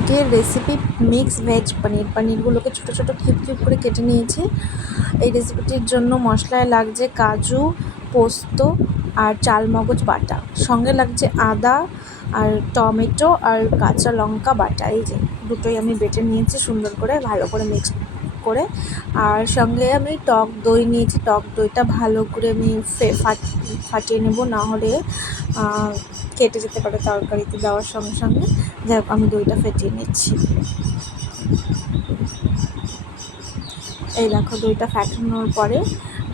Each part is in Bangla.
আজকের রেসিপি মিক্স ভেজ পনিরগুলোকে ছোটো ছোটো কিউব করে কেটে নিয়েছি। এই রেসিপিটির জন্য মশলায় লাগছে কাজু, পোস্ত আর চালমগজ বাটা, সঙ্গে লাগছে আদা আর টমেটো আর কাঁচা লঙ্কা বাটা। এই যে দুটোই আমি বেটে নিয়েছি সুন্দর করে, ভালো করে মিক্স করে। আর সঙ্গে আমি টক দই নিয়েছি, টক দইটা ভালো করে আমি ফাটিয়ে নেব, না হলে কেটে যেতে পারে তরকারিতে দেওয়ার সঙ্গে সঙ্গে। যাই হোক, আমি দইটা ফেটিয়ে নিচ্ছি। এই দেখো, দইটা ফ্যাটানোর পরে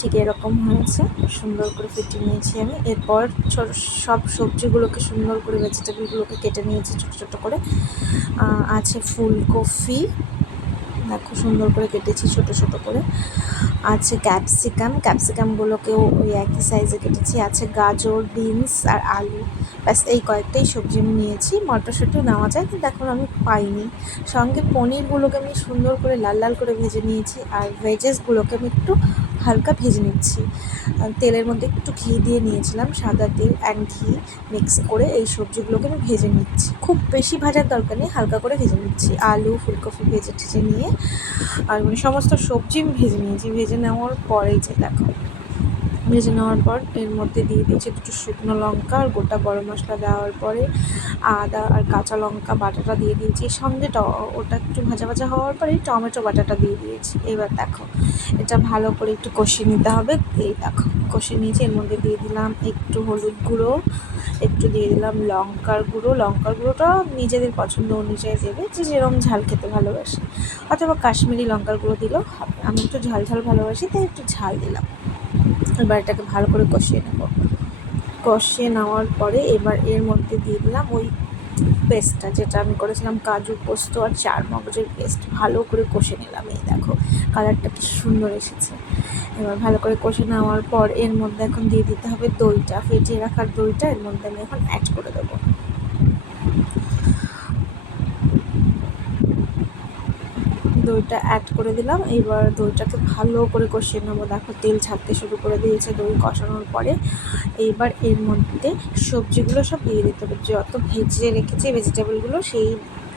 ঠিক এরকম হয়েছে, সুন্দর করে ফেটিয়ে নিয়েছি আমি। এরপর সব সবজিগুলোকে সুন্দর করে, ভেজিটেবলগুলোকে কেটে নিয়েছি ছোটো ছোটো করে। আছে ফুলকপি, দেখো সুন্দর করে কেটেছি ছোটো ছোটো করে। আছে ক্যাপসিকামগুলোকেও ওই একই সাইজে কেটেছি। আছে গাজর, বিনস আর আলু, ব্যাস এই কয়েকটাই সবজি আমি নিয়েছি। মটরশুঁটিও নেওয়া যায়, কিন্তু এখন আমি পাইনি। সঙ্গে পনিরগুলোকে আমি সুন্দর করে লাল লাল করে ভেজে নিয়েছি, আর ভেজেসগুলোকে আমি একটু হালকা ভেজে নিচ্ছি। তেলের মধ্যে একটু ঘি দিয়ে নিয়েছিলাম, সাদা তেল অ্যান্ড ঘি মিক্স করে এই সবজিগুলোকে আমি ভেজে নিচ্ছি। খুব বেশি ভাজার দরকার নেই, হালকা করে ভেজে নিচ্ছি। আলু, ফুলকপি ভেজে নিয়ে, আর মানে সমস্ত সবজি আমি ভেজে নিয়েছি। ভেজে নেওয়ার পরেই যে দেখো, ভেজে নেওয়ার পর এর মধ্যে দিয়ে দিয়েছি দুটো শুকনো লঙ্কা আর গোটা গরম মশলা। দেওয়ার পরে আদা আর কাঁচা লঙ্কা বাটাটা দিয়ে দিয়েছি, সঙ্গে ওটা একটু ভাজা ভাজা হওয়ার পরে টমেটো বাটাটা দিয়ে দিয়েছি। এবার দেখো, এটা ভালো করে একটু কষিয়ে নিতে হবে। এই দেখো কষিয়ে নিয়েছি। এর মধ্যে দিয়ে দিলাম একটু হলুদ গুঁড়ো, একটু দিয়ে দিলাম লঙ্কার গুঁড়োটা নিজেদের পছন্দ অনুযায়ী দেবে, যে যেরকম ঝাল খেতে ভালোবাসে, অথবা কাশ্মীরি লঙ্কার গুঁড়ো দিলেও হবে। আমি একটু ঝাল ভালোবাসি, তাই একটু ঝাল দিলাম। এবার এটাকে ভালো করে কষিয়ে নেব। কষিয়ে নেওয়ার পরে এবার এর মধ্যে দিয়ে দিলাম ওই পেস্টটা, যেটা আমি করেছিলাম কাজু, পোস্ত আর চালমগজের পেস্ট। ভালো করে কষে নিলাম। এই দেখো, কালারটা কি সুন্দর এসেছে। এবার ভালো করে কষে নেওয়ার পর এর মধ্যে এখন দিয়ে দিতে হবে দইটা, ফেটিয়ে রাখার দইটা এর মধ্যে আমি এখন অ্যাড করে দেবো। দইটা অ্যাড করে দিলাম। এবার দইটাকে ভালো করে কষিয়ে নেবো। দেখো, তেল ছাড়তে শুরু করে দিয়েছে দই কষানোর পরে। এইবার এর মধ্যে সবজিগুলো সব দিয়ে দিতে হবে, যত ভেজে রেখেছি ভেজিটেবলগুলো, সেই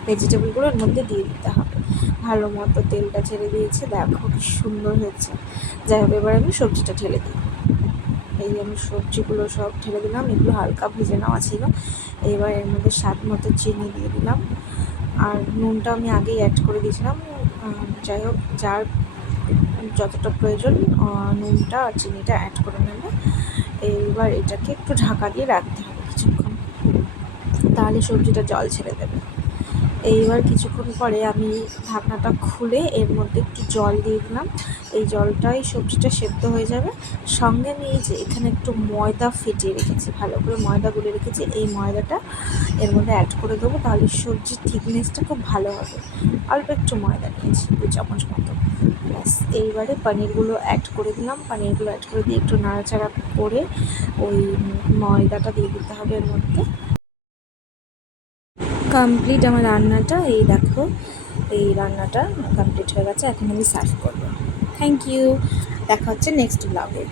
ভেজিটেবলগুলো এর মধ্যে দিয়ে দিতে হবে। ভালো মতো তেলটা ছেড়ে দিয়েছে, দেখো কি সুন্দর হয়েছে। যাই হোক, এবার আমি সবজিটা ঢেলে দিই। এই যে আমি সবজিগুলো সব ঢেলে দিলাম, এগুলো হালকা ভেজে নেওয়া ছিল। এবার এর মধ্যে স্বাদ মতো চিনি দিয়ে দিলাম, আর নুনটা আমি আগেই অ্যাড করে দিয়েছিলাম। যাই হোক, যার যতটা প্রয়োজন নুনটা আর চিনিটা অ্যাড করে নেবে। এইবার এটাকে একটু ঢাকা দিয়ে রাখতে হবে কিছুক্ষণ, তাহলে সবজিটা জল ছেড়ে দেবে। এইবার কিছুক্ষণ পরে আমি ঢাকনাটা খুলে এর মধ্যে একটু জল দিয়ে দিলাম। এই জলটাই সবজিটা সেদ্ধ হয়ে যাবে। সঙ্গে আমি এই যে এখানে একটু ময়দা ফেটিয়ে রেখেছি, ভালো করে ময়দা গুলে রেখেছি, এই ময়দাটা এর মধ্যে অ্যাড করে দেবো, তাহলে সবজির থিকনেসটা খুব ভালো হবে। অল্প একটু ময়দা নিয়েছি, 2 চামচ মতো। ব্যাস, এইবারে পনিরগুলো অ্যাড করে দিলাম। পনিরগুলো অ্যাড করে দিয়ে একটু নাড়াচাড়া করে ওই ময়দাটা দিয়ে দিতে হবে এর মধ্যে। কমপ্লিট আমার রান্নাটা। এই দেখো, এই রান্নাটা কমপ্লিট হয়ে গেছে। এখন আমি সার্ভ করবো। থ্যাংক ইউ, দেখা হচ্ছে নেক্সট ব্লগে।